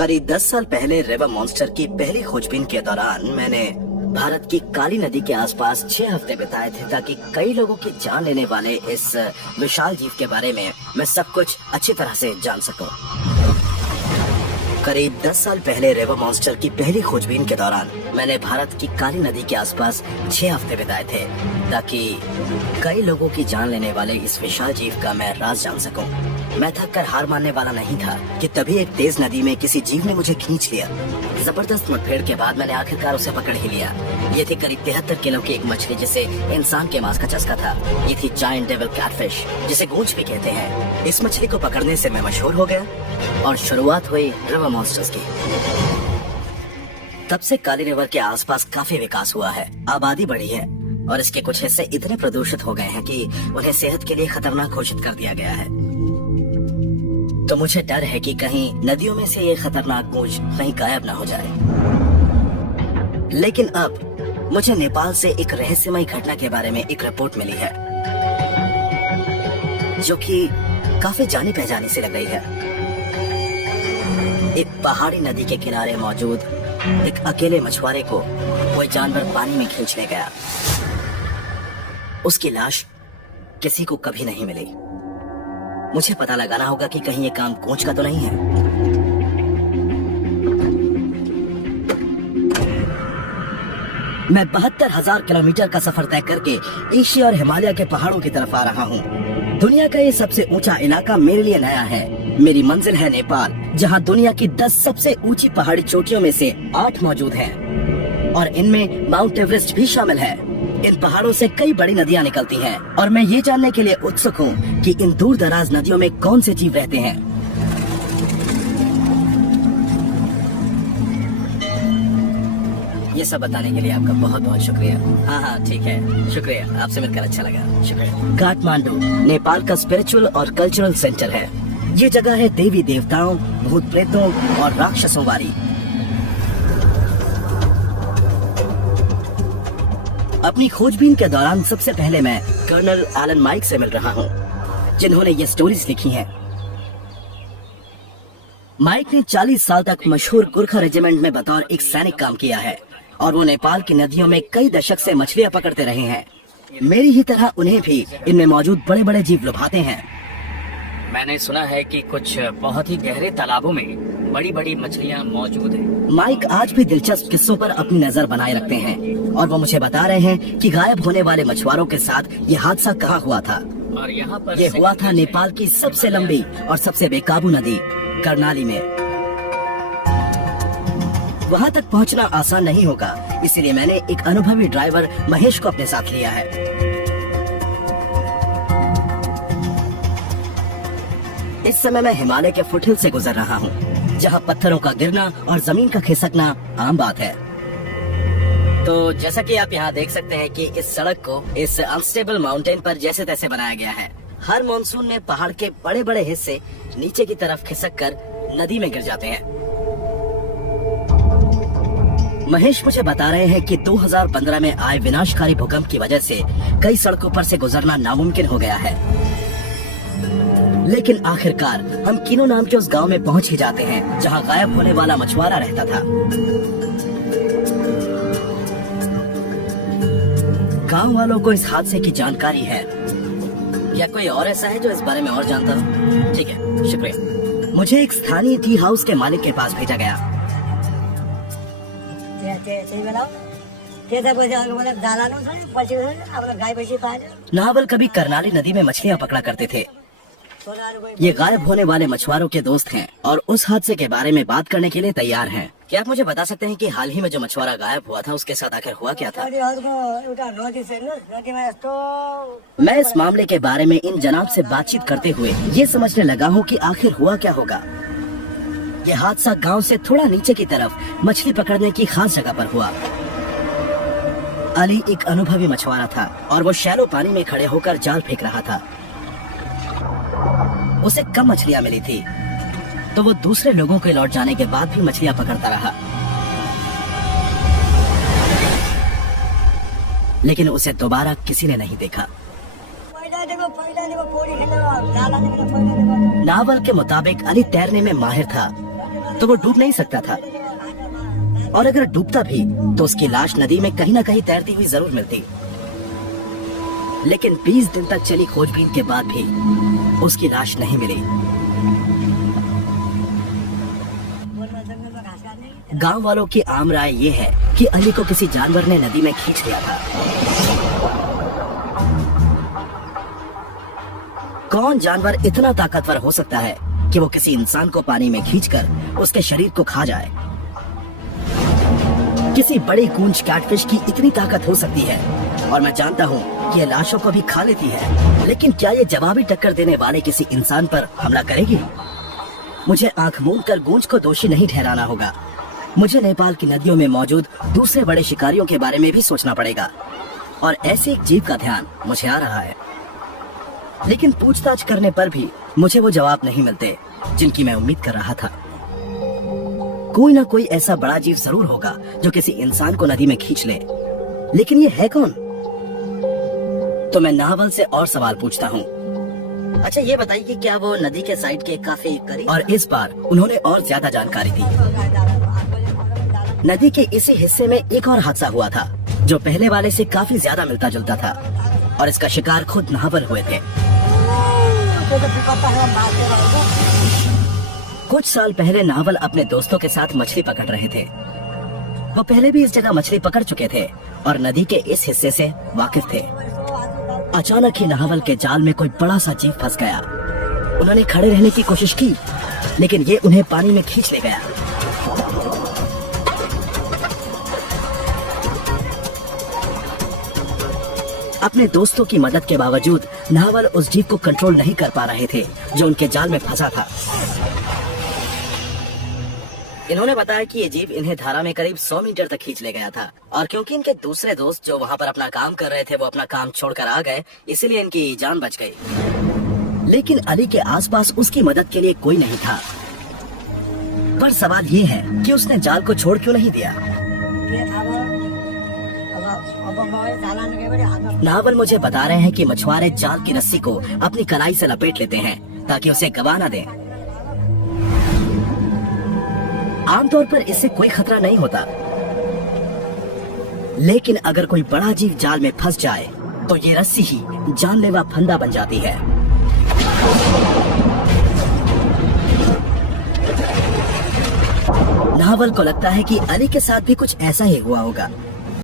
करीब 10 साल पहले रिवर मॉन्स्टर की पहली खोजबीन के दौरान मैंने भारत की काली नदी के आसपास 6 हफ्ते बिताए थे ताकि कई लोगों की जान लेने वाले इस विशाल जीव के बारे में मैं सब कुछ अच्छी तरह से जान सकूं। करीब 10 साल पहले रिवर मॉन्स्टर की पहली खोजबीन के दौरान मैंने भारत की काली नदी के आसपास 6 हफ्ते बिताए थे ताकि कई लोगों की जान लेने वाले इस विशाल जीव का मैं राज जान सकूं। मैं थक कर हार मानने वाला नहीं था कि तभी एक तेज नदी में किसी जीव ने मुझे खींच लिया। जबरदस्त मुठभेड़ के बाद मैंने आखिरकार उसे पकड़ ही लिया। ये थी करीब 73 किलो की एक मछली जिसे इंसान के मांस का चस्का था। ये थी जायंट डेविल कैटफिश जिसे गूंज भी कहते हैं। इस मछली को पकड़ने से मैं मशहूर हो गया और शुरुआत हुई रिवर मॉन्स्टर्स की। तब से काली रिवर के आसपास काफी विकास हुआ है, आबादी बढ़ी है और इसके कुछ हिस्से इतने प्रदूषित हो गए हैं कि उन्हें सेहत के लिए खतरनाक घोषित कर दिया गया है। तो मुझे डर है कि कहीं नदियों में से ये खतरनाक गूंज कहीं गायब ना हो जाए। लेकिन अब मुझे नेपाल से एक रहस्यमयी घटना के बारे में एक रिपोर्ट मिली है जो कि काफी जानी पहचानी से लग रही है। एक पहाड़ी नदी के किनारे मौजूद एक अकेले मछुआरे को कोई जानवर पानी में खींच ले गया। उसकी लाश किसी को कभी नहीं मिली। मुझे पता लगाना होगा कि कहीं ये काम कोच का तो नहीं है। मैं 72,000 किलोमीटर का सफर तय करके एशिया और हिमालय के पहाड़ों की तरफ आ रहा हूँ। दुनिया का ये सबसे ऊंचा इलाका मेरे लिए नया है। मेरी मंजिल है नेपाल, जहाँ दुनिया की 10 सबसे ऊंची पहाड़ी चोटियों में से 8 मौजूद हैं और इनमें माउंट एवरेस्ट भी शामिल है। इन पहाड़ों से कई बड़ी नदियाँ निकलती हैं और मैं ये जानने के लिए उत्सुक हूँ कि इन दूर दराज नदियों में कौन से जीव रहते हैं। ये सब बताने के लिए आपका बहुत बहुत शुक्रिया। हाँ, ठीक है, शुक्रिया। आपसे मिलकर अच्छा लगा, शुक्रिया। काठमांडू नेपाल का स्पिरिचुअल और कल्चरल सेंटर है। ये जगह है देवी देवताओं, भूत प्रेतों और राक्षसों वाली। अपनी खोजबीन के दौरान सबसे पहले मैं कर्नल एलन माइक से मिल रहा हूँ, जिन्होंने ये स्टोरीज लिखी हैं। माइक ने 40 साल तक मशहूर गुरखा रेजिमेंट में बतौर एक सैनिक काम किया है और वो नेपाल की नदियों में कई दशक से मछलियाँ पकड़ते रहे हैं। मेरी ही तरह उन्हें भी इनमें मौजूद बड़े बड़े जीव लुभाते हैं। मैंने सुना है कि कुछ बहुत ही गहरे तालाबों में बड़ी बड़ी मछलियाँ मौजूद हैं। माइक आज भी दिलचस्प किस्सों पर अपनी नजर बनाए रखते हैं और वो मुझे बता रहे हैं कि गायब होने वाले मछुआरों के साथ ये हादसा कहाँ हुआ था। और यहाँ पर ये हुआ था नेपाल की सबसे लंबी और सबसे बेकाबू नदी कर्णाली में। वहाँ तक पहुँचना आसान नहीं होगा, इसलिए मैंने एक अनुभवी ड्राइवर महेश को अपने साथ लिया है। इस समय मैं हिमालय के फुटहिल से गुजर रहा हूँ, जहाँ पत्थरों का गिरना और जमीन का खिसकना आम बात है। तो जैसा कि आप यहाँ देख सकते हैं कि इस सड़क को इस अनस्टेबल माउंटेन पर जैसे तैसे बनाया गया है। हर मॉनसून में पहाड़ के बड़े बड़े हिस्से नीचे की तरफ खिसककर नदी में गिर जाते हैं। महेश मुझे बता रहे हैं कि 2015 में आए विनाशकारी भूकंप की वजह से कई सड़कों पर से गुजरना नामुमकिन हो गया है। लेकिन आखिरकार हम किनो नाम के उस गांव में पहुंच ही जाते हैं, जहां गायब होने वाला मछुआरा रहता था। गांव वालों को इस हादसे की जानकारी है। क्या कोई और ऐसा है जो इस बारे में और जानता हो? ठीक है, शुक्रिया। मुझे एक स्थानीय टी हाउस के मालिक के पास भेजा गया। नावल कभी कर्णाली नदी में मछलियाँ पकड़ा करते थे। ये गायब होने वाले मछुआरों के दोस्त हैं और उस हादसे के बारे में बात करने के लिए तैयार हैं। क्या आप मुझे बता सकते हैं कि हाल ही में जो मछुआरा गायब हुआ था उसके साथ आखिर हुआ क्या था? मैं इस मामले के बारे में इन जनाब से बातचीत करते हुए ये समझने लगा हूँ कि आखिर हुआ क्या होगा। ये हादसा गांव से थोड़ा नीचे की तरफ मछली पकड़ने की खास जगह पर हुआ। अली एक अनुभवी मछुआरा था और वो शैलो पानी में खड़े होकर जाल फेंक रहा था। उसे कम मछलियां मिली थी, तो वो दूसरे लोगों के लौट जाने के बाद भी मछलियां पकड़ता रहा। लेकिन उसे दोबारा किसी ने नहीं देखा। नावल के मुताबिक अली तैरने में माहिर था तो वो डूब नहीं सकता था, और अगर डूबता भी तो उसकी लाश नदी में कहीं ना कहीं तैरती हुई जरूर मिलती। लेकिन 20 दिन तक चली खोजबीन के बाद भी उसकी लाश नहीं मिली। गांव वालों की आम राय ये है कि अली को किसी जानवर ने नदी में खींच लिया था। कौन जानवर इतना ताकतवर हो सकता है कि वो किसी इंसान को पानी में खींचकर उसके शरीर को खा जाए? किसी बड़ी गूंज कैटफिश की इतनी ताकत हो सकती है, और मैं जानता हूँ कि ये लाशों को भी खा लेती है, लेकिन क्या ये जवाबी टक्कर देने वाले किसी इंसान पर हमला करेगी? मुझे आंख मूंद कर गूंज को दोषी नहीं ठहराना होगा। मुझे नेपाल की नदियों में मौजूद दूसरे बड़े शिकारियों के बारे में भी सोचना पड़ेगा, और ऐसे एक जीव का ध्यान मुझे आ रहा है। लेकिन पूछताछ करने पर भी मुझे वो जवाब नहीं मिलते जिनकी मैं उम्मीद कर रहा था। कोई ना कोई ऐसा बड़ा जीव जरूर होगा जो किसी इंसान को नदी में खींच ले, लेकिन ये है कौन? तो मैं नावल से और सवाल पूछता हूँ। अच्छा ये बताइए कि क्या वो नदी के साइड के काफी करीब? और इस बार उन्होंने और ज्यादा जानकारी दी। नदी के इसी हिस्से में एक और हादसा हुआ था जो पहले वाले से काफी ज्यादा मिलता जुलता था, और इसका शिकार खुद नावल हुए थे। कुछ साल पहले नावल अपने दोस्तों के साथ मछली पकड़ रहे थे। वो पहले भी इस जगह मछली पकड़ चुके थे और नदी के इस हिस्से से वाकिफ थे। अचानक ही नावल के जाल में कोई बड़ा सा जीव फंस गया। उन्होंने खड़े रहने की कोशिश की, लेकिन ये उन्हें पानी में खींच ले गया। अपने दोस्तों की मदद के बावजूद नावल उस जीव को कंट्रोल नहीं कर पा रहे थे जो उनके जाल में फंसा था। इन्होंने बताया कि ये जीव इन्हें धारा में करीब 100 मीटर तक खींच ले गया था, और क्योंकि इनके दूसरे दोस्त जो वहाँ पर अपना काम कर रहे थे वो अपना काम छोड़कर आ गए, इसीलिए इनकी जान बच गई। लेकिन अली के आसपास उसकी मदद के लिए कोई नहीं था। पर सवाल ये है कि उसने जाल को छोड़ क्यों नहीं दिया? नावल मुझे बता रहे हैं कि मछुआरे जाल की रस्सी को अपनी कलाई से लपेट लेते हैं ताकि उसे गवा न दें। आमतौर पर इससे कोई खतरा नहीं होता, लेकिन अगर कोई बड़ा जीव जाल में फंस जाए तो ये रस्सी ही जानलेवा फंदा बन जाती है। नावल को लगता है कि अली के साथ भी कुछ ऐसा ही हुआ होगा।